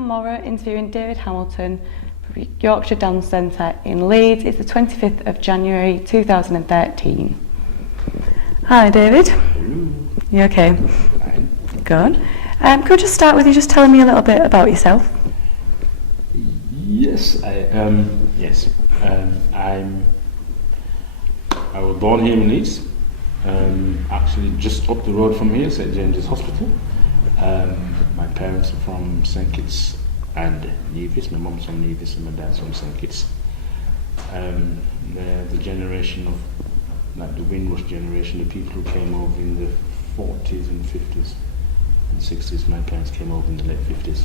I'm Maura, interviewing David Hamilton for Yorkshire Dance Centre in Leeds. It's the 25th of January 2013. Hi David. Hello. You okay? Fine. Good. Could we just start with you just telling me a little bit about yourself? Yes, I was born here in Leeds, actually just up the road from here, St James's Hospital. My parents are from St Kitts and Nevis. My mum's from Nevis and my dad's from St Kitts. They're the generation of, like the Windrush generation, the people who came over in the 40s and 50s and 60s. My parents came over in the late 50s.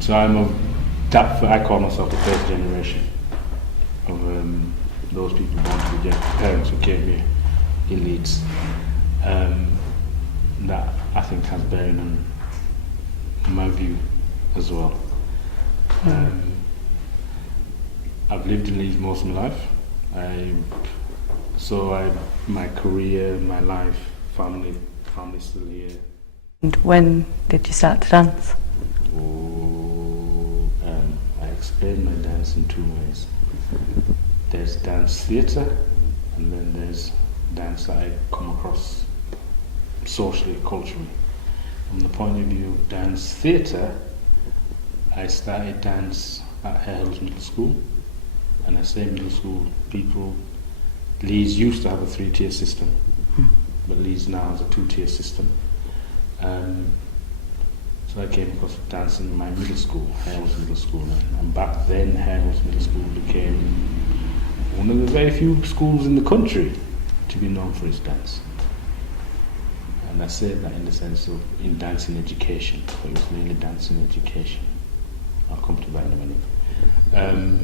So I call myself the first generation of those people born to the parents who came here in Leeds. That I think has bearing on my view as well. I've lived in Leeds most of my life. My career, my life, family still here. And when did you start to dance? I explain my dance in two ways. There's dance theatre, and then there's dance that I come across socially, culturally. From the point of view of dance theatre, I started dance at Hare Hills Middle School, and I say middle school people, Leeds used to have a 3-tier system, but Leeds now has a 2-tier system. So I came across dancing in my middle school, Hare Hills Middle School, and back then Hare Hills Middle School became one of the very few schools in the country to be known for its dance. And I say that in the sense of in dancing education, but it was mainly dancing education. I'll come to that in a minute.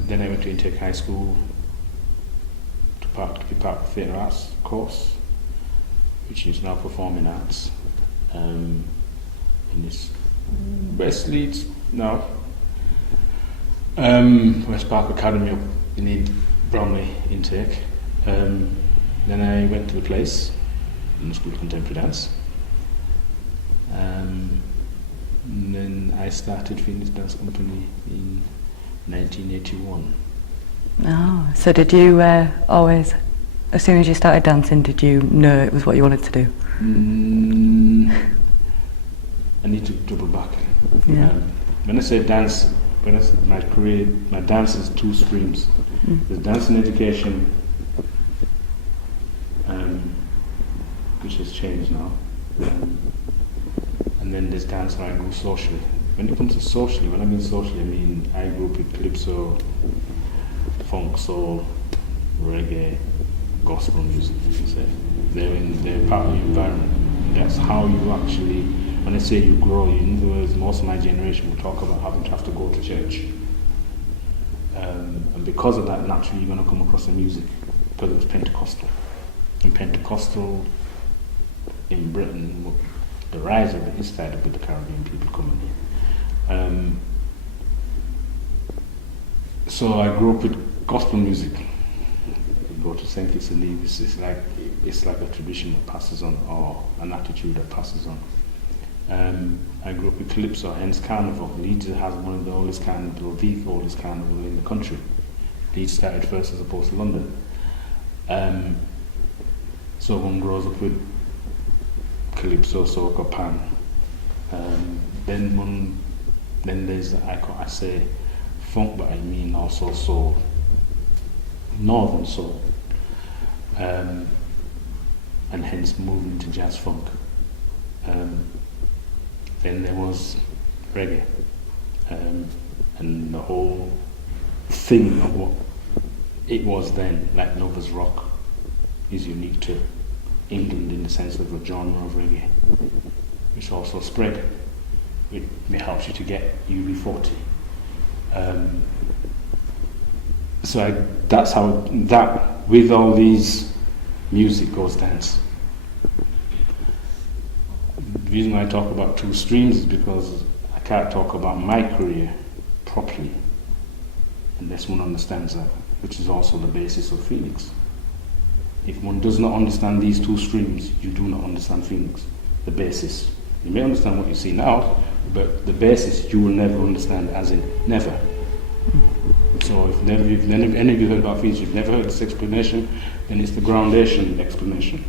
Then I went to Intake High School to be part of the Theatre Arts course, which is now Performing Arts, in this West Leeds now, West Park Academy up in Bromley Intake. Then I went to the place in the School of Contemporary Dance. And then I started Phoenix Dance Company in 1981. Oh, so did you always, as soon as you started dancing, did you know it was what you wanted to do? I need to double back. Yeah. When I say dance, my career, my dance is two streams. There's dancing education, which has changed now. And then there's dance where I go socially. When it comes to socially, when I mean socially, I mean I grew up with calypso, funk, soul, reggae, gospel music, you can say. They're part of the environment. That's how you actually, when I say you grow, in other words, most of my generation will talk about having to have to go to church. And because of that, naturally you're going to come across the music, because it was Pentecostal. And Pentecostal in Britain, the rise of it started with the Caribbean people coming in. So I grew up with gospel music. You go to St. Kitts and Nevis, it's like a tradition that passes on, or an attitude that passes on. I grew up with calypso, hence carnival. Leeds has one of the oldest carnival, the oldest carnival in the country. Leeds started first as opposed to London. So one grows up with calypso, soca, pan. Then there's, I say funk, but I mean also soul, northern soul, and hence moving to jazz funk. Then there was reggae, and the whole thing of what it was then, like Nova's rock, is unique to England in the sense of a genre of reggae, which also spread. It helps you to get UB40. That's how that, with all these music goes dance. The reason why I talk about two streams is because I can't talk about my career properly unless one understands that, which is also the basis of Phoenix. If one does not understand these two streams, you do not understand Phoenix, the basis. You may understand what you see now, but the basis you will never understand, as in never. So if any of you heard about Phoenix, you've never heard this explanation, then it's the groundation explanation.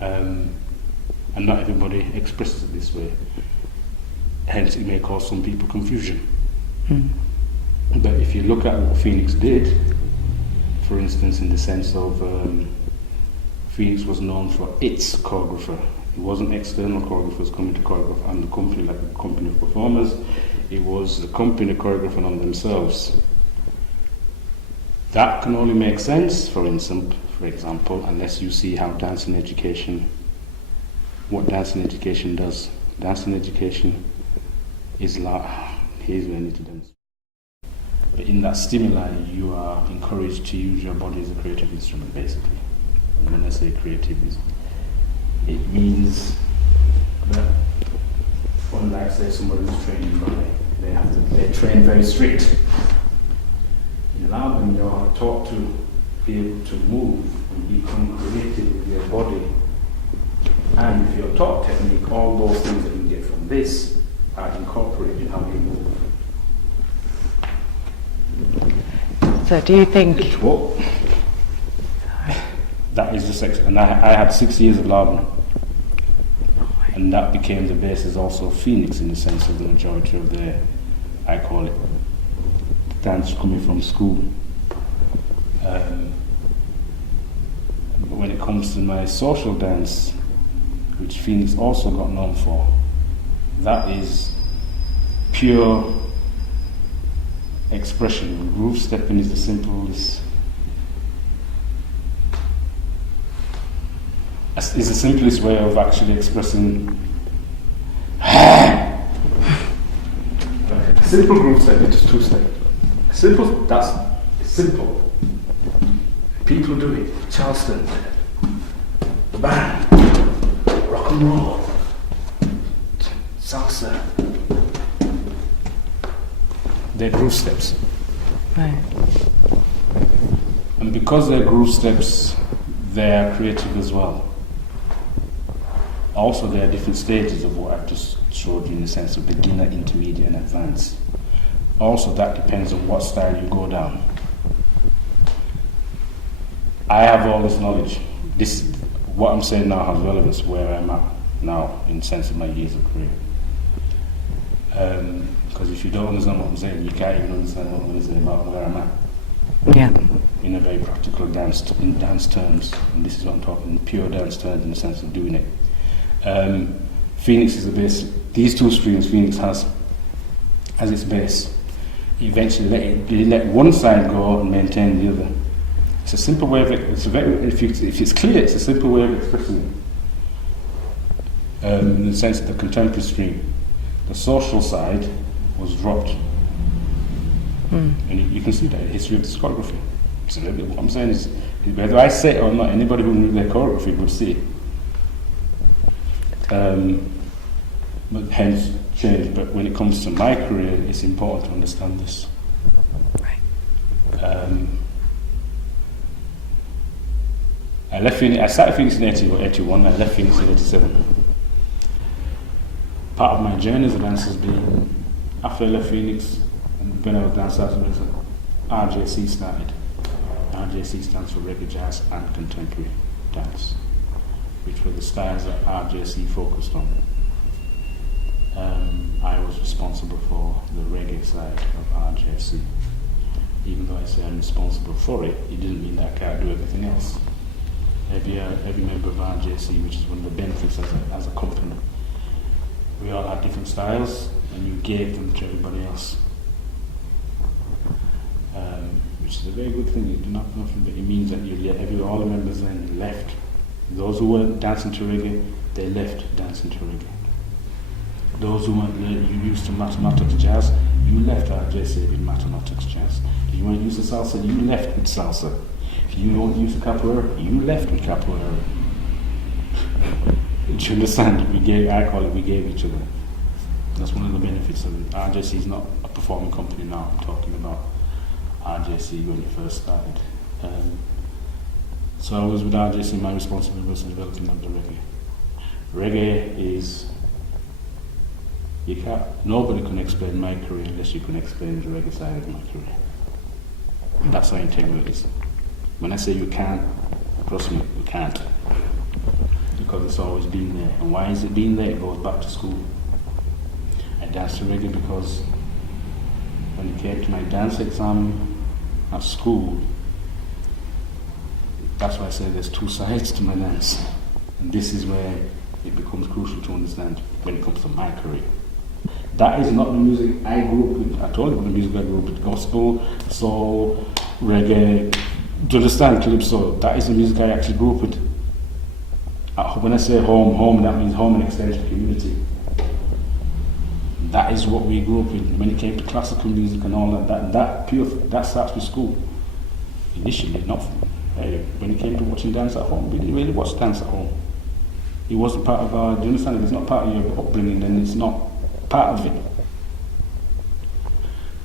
And not everybody expresses it this way. Hence, it may cause some people confusion. But if you look at what Phoenix did, for instance, in the sense of Phoenix was known for its choreographer. It wasn't external choreographers coming to choreograph on the company like a company of performers. It was the company choreographing on themselves. That can only make sense, for example, unless you see how dancing education, what dancing education does. Dancing education is like, here's where I need to dance. But in that stimuli, you are encouraged to use your body as a creative instrument, basically. And when I say creative, it means that, unlike say somebody who's training ballet, they train very strict. In Laban, you're taught to be able to move and become creative with your body. And if you're taught technique, all those things that you get from this are incorporated in how you move. So do you think... That is just, and I had 6 years of Laban. And that became the basis also of Phoenix in the sense of the majority of the, I call it, dance coming from school. But when it comes to my social dance, which Phoenix also got known for, that is pure expression. Groove stepping is the simplest. Is the simplest way of actually expressing. Simple groove step is just 2 steps. Simple, that's simple. People do it. Charleston, the band, rock and roll, salsa. They're groove steps. Right. And because they're groove steps, they're creative as well. Also, there are different stages of what I've just showed you in the sense of beginner, intermediate, and advanced. Also, that depends on what style you go down. I have all this knowledge. What I'm saying now has relevance to where I'm at now in the sense of my years of career. Because if you don't understand what I'm saying, you can't even understand what I'm saying about where I'm at. Yeah. In a very practical dance terms, and this is what I'm talking in pure dance terms in the sense of doing it. Phoenix is the base. These 2 streams Phoenix has as its base. Eventually, let one side go and maintain the other. It's a simple way of it. If it's clear, it's a simple way of expressing it. In the sense of the contemporary stream, the social side was dropped, and you can see that in the history of discography. So what I'm saying is, whether I say it or not, anybody who knew their choreography would see it. But hence change. But when it comes to my career, it's important to understand this. Right. I started Phoenix in 81, I left Phoenix in 87. Part of my journey as a dancer has been, after I left Phoenix, and when I was dancing, RJC started. RJC stands for Reggae, Jazz and Contemporary Dance, which were the styles that RJC focused on. I was responsible for the reggae side of RJC. Even though I say I'm responsible for it, it didn't mean that I can't do everything else. Every member of RJC, which is one of the benefits as a company, we all had different styles, and you gave them to everybody else. Which is a very good thing. You do not nothing, but it means that all the members then left. Those who weren't dancing to reggae, they left dancing to reggae. Those who weren't used to mathematics jazz, you left RJC with mathematics jazz. If you weren't used to salsa, you left with salsa. If you weren't used to capoeira, you left with capoeira. Do you understand? We gave each other. That's one of the benefits of it. RJC is not a performing company now. I'm talking about RJC when it first started. So I was with RJC, my responsibility was developing of the reggae. Reggae is You can't. Nobody can explain my career unless you can explain the reggae side of my career. That's how integral it is. When I say you can't, trust me, you can't. Because it's always been there. And why is it been there? It goes back to school. I danced to reggae because when it came to my dance exam at school, that's why I say there's two sides to my dance. And this is where it becomes crucial to understand when it comes to my career. That is not the music I grew up with. I told you the music I grew up with: gospel, soul, reggae. Do you understand? Calypso. That is the music I actually grew up with. When I say home, that means home and extended community. That is what we grew up with. When it came to classical music and all that starts with school. Initially, not when it came to watching dance at home. We didn't really watch dance at home. It wasn't part of our. Do you understand? If it's not part of your upbringing, then it's not part of it.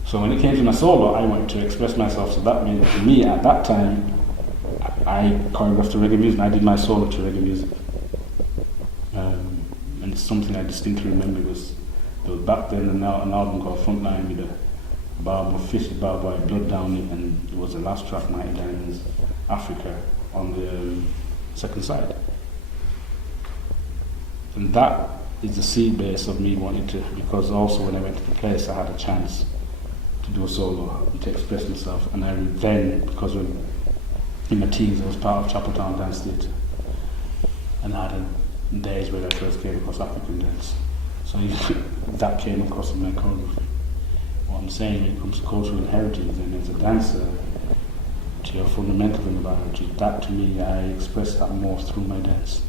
So when it came to my solo, I wanted to express myself. So that meant to me at that time, I choreographed to reggae music. I did my solo to reggae music, and it's something I distinctly remember. There was back then an album called Frontline with a Barbed Wire Blood down it, and it was the last track, Mighty Diamonds Africa, on the second side. And that is the seed base of me wanting to, because also when I went to the place, I had a chance to do a solo, to express myself. And I then, because when in my teens, I was part of Chapeltown Dance Theatre, and I had days where I first came across African dance. So that came across in my choreography. What I'm saying when it comes to cultural heritage, and as a dancer, to your fundamental thing about heritage, that to me, I express that more through my dance.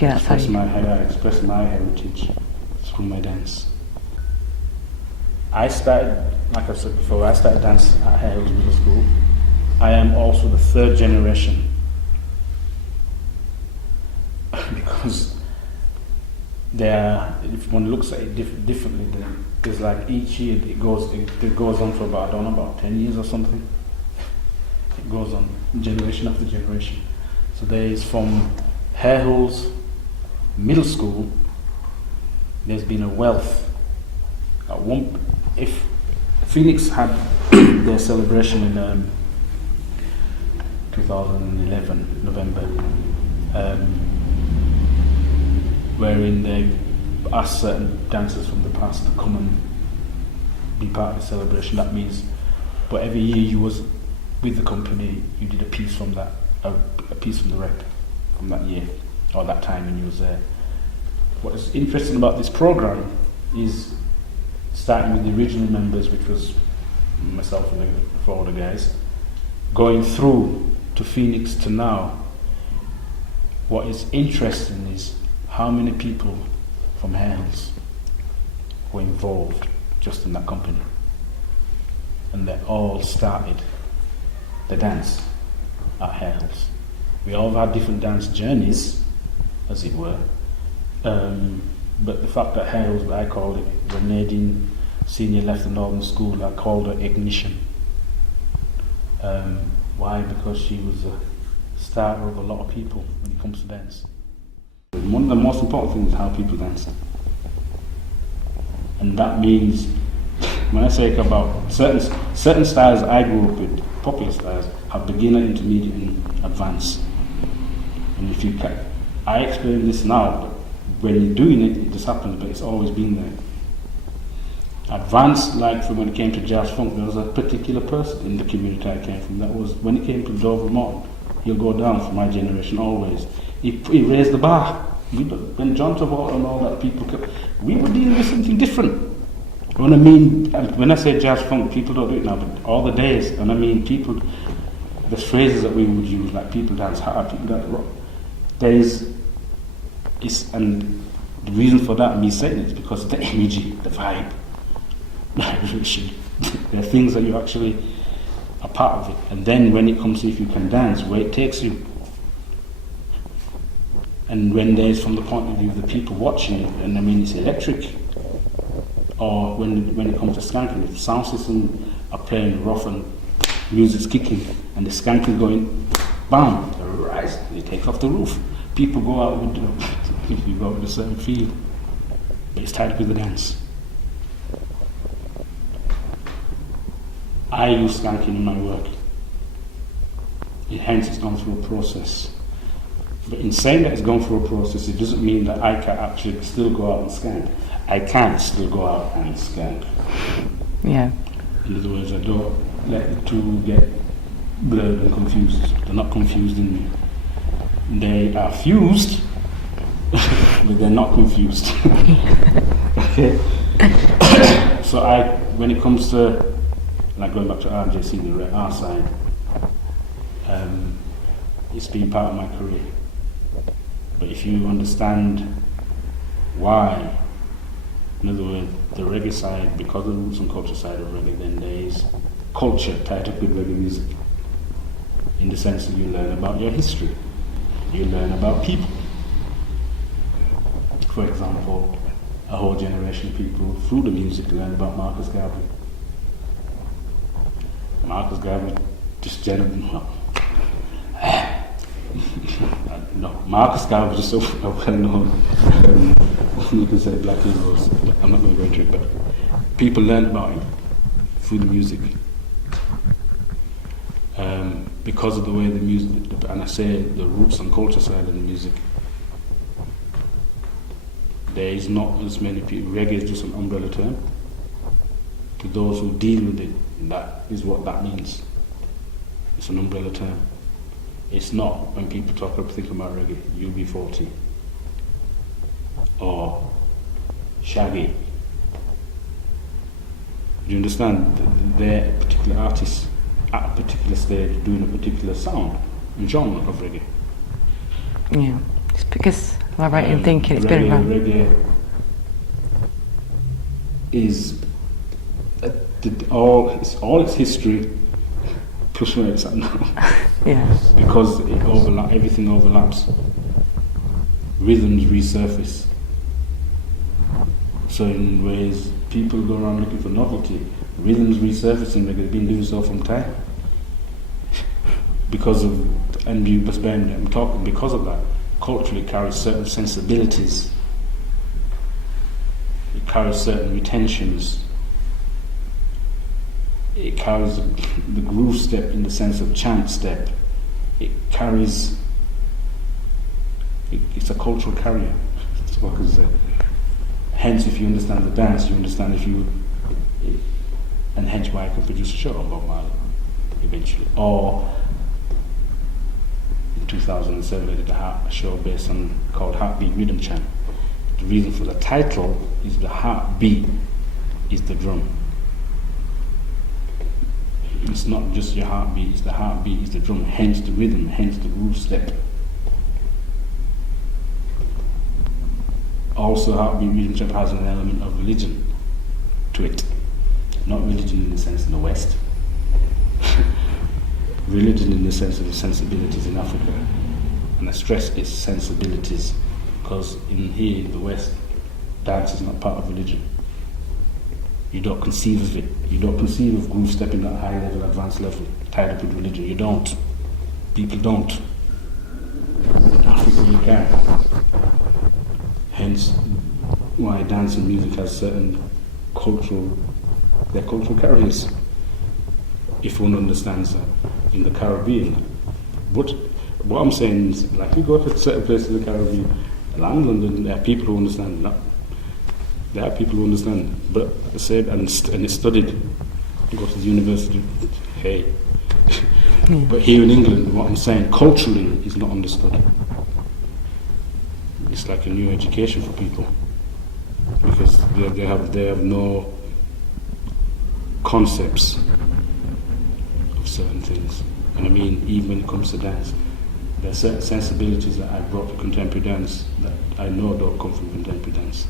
Yeah, I express my heritage through my dance. I started, like I said before, I started dance at Hare Hills Middle School. I am also the third generation. Because if one looks at it differently, then there's like each year it goes on for about, I don't know, about 10 years or something. It goes on generation after generation. So there is from Hare Hills Middle School, there's been a wealth. If Phoenix had their celebration in 2011 November, wherein they asked certain dancers from the past to come and be part of the celebration. That means, but every year you was with the company, you did a piece from that, a piece from the rec from that year or that time when you was there. What is interesting about this program is starting with the original members, which was myself and the four other guys, going through to Phoenix to now. What is interesting is how many people from Hare Hills were involved just in that company, and they all started the dance at Hare Hills. We all had different dance journeys, as it were, but the fact that Hare Hills, I called it, when Nadine Senior left the Northern School, I called her Ignition. Why? Because she was a starter of a lot of people when it comes to dance. One of the most important things is how people dance. And that means, when I say about certain styles I grew up with, popular styles, have beginner, intermediate and advanced. And if you can, I explain this now, but when you're doing it, it just happens, but it's always been there. Advanced, like from when it came to jazz funk, there was a particular person in the community I came from that was, when it came to Dover Morton, he'll go down for my generation always. He raised the bar. When John Travolta and all that people kept, we were dealing with something different. When I mean, when I say jazz funk, people don't do it now, but all the days, and I mean people, the phrases that we would use, like people dance hard, people dance rock. And the reason for that, me saying it, is because the energy, the vibe, the vibration, there are things that you actually are part of it. And then when it comes to if you can dance, where it takes you. And when there's from the point of view of the people watching it, and I mean it's electric, or when it comes to skanking, if the sound system are playing rough and music's kicking, and the skanking going, bam, it takes off the roof. People go out with you go with a certain feel. but it's tied up with the dance. I use skanking in my work. Hence, it's gone through a process. But in saying that it's gone through a process, it doesn't mean that I can actually still go out and skank. I can still go out and skank. Yeah. In other words, I don't let the two get blurred and confused. They're not confused in me. They are fused, but they're not confused. Okay? So when it comes to, like going back to RJC, the R side, it's been part of my career. But if you understand why, in other words, the reggae side, because of the roots and culture side of reggae, then there is culture tied up with reggae music. In the sense that you learn about your history, you learn about people. For example, a whole generation of people through the music learn about Marcus Garvey. Marcus Garvey, just generally, no, Marcus Garvey is so well known. You can say black heroes, but I'm not going to go into it, but people learn about him through the music. Because of the way the music, and I say the roots and culture side of the music, there is not as many people. Reggae is just an umbrella term. To those who deal with it, that is what that means. It's an umbrella term. It's not when people think about reggae, UB40 or Shaggy. Do you understand? They're particular artists at a particular stage doing a particular sound and genre of reggae. Yeah, it's because am I right in thinking it's been around? Reggae is all its history plus where it's at now. Yeah. Because everything overlaps. Rhythms resurface. So in ways, people go around looking for novelty. Rhythms resurfacing, they've been doing so from time. Because of, and you must bear in mind, I'm talking because of that, culturally carries certain sensibilities. It carries certain retentions. It carries the groove step in the sense of chant step. It carries, it's a cultural carrier. That's what I can say. Hence, if you understand the dance, you understand and hence why I can produce a show on Bob Marley eventually. Or in 2007, I did a show based on called Heartbeat Rhythm Chant. The reason for the title is the heartbeat is the drum. It's not just your heartbeat, it's the heartbeat is the drum, hence the rhythm, hence the groove step. Also, Heartbeat Rhythm Chant has an element of religion to it. Not religion in the sense in the West. Religion in the sense of the sensibilities in Africa. And I stress its sensibilities because in here, in the West, dance is not part of religion. You don't conceive of it. You don't conceive of groove stepping at high level, advanced level, tied up with religion. You don't. People don't. In Africa you can. Hence why dance and music has certain cultural carriers. If one understands that in the Caribbean. But what I'm saying is, like you go to certain places in the Caribbean, land London, there are people who understand that. There are people who understand, but I said and it's studied. You go to the university, hey. But here in England, what I'm saying culturally is not understood. It's like a new education for people because they have no concepts of certain things. And I mean, even when it comes to dance, there are certain sensibilities that I brought to contemporary dance that I know don't come from contemporary dance.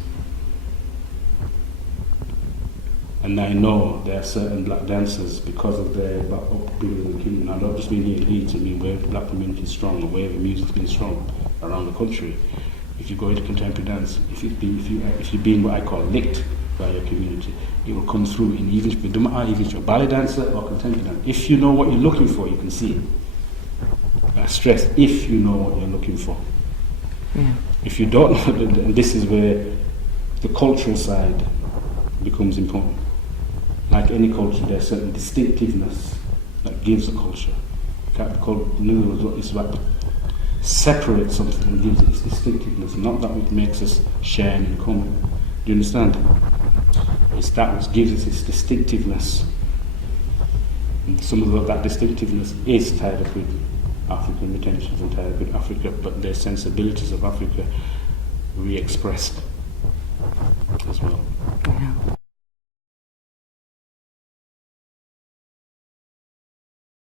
And I know there are certain black dancers, because of their upbringing in the kingdom, and not just being here in Leeds, I mean, where the black community is strong, or where the music's been strong around the country. If you go into contemporary dance, if you're being what I call licked by your community, it will come through in even if you're a ballet dancer or contemporary dancer. If you know what you're looking for, you can see it. I stress, if you know what you're looking for. Yeah. If you don't know, this is where the cultural side becomes important. Like any culture, there's certain distinctiveness that gives a culture. In other words, it's what separates something and gives it its distinctiveness, not that which makes us share in common. Do you understand? It's that which gives us its distinctiveness. And some of that distinctiveness is tied up with African retentions and tied up with Africa, but their sensibilities of Africa re-expressed as well.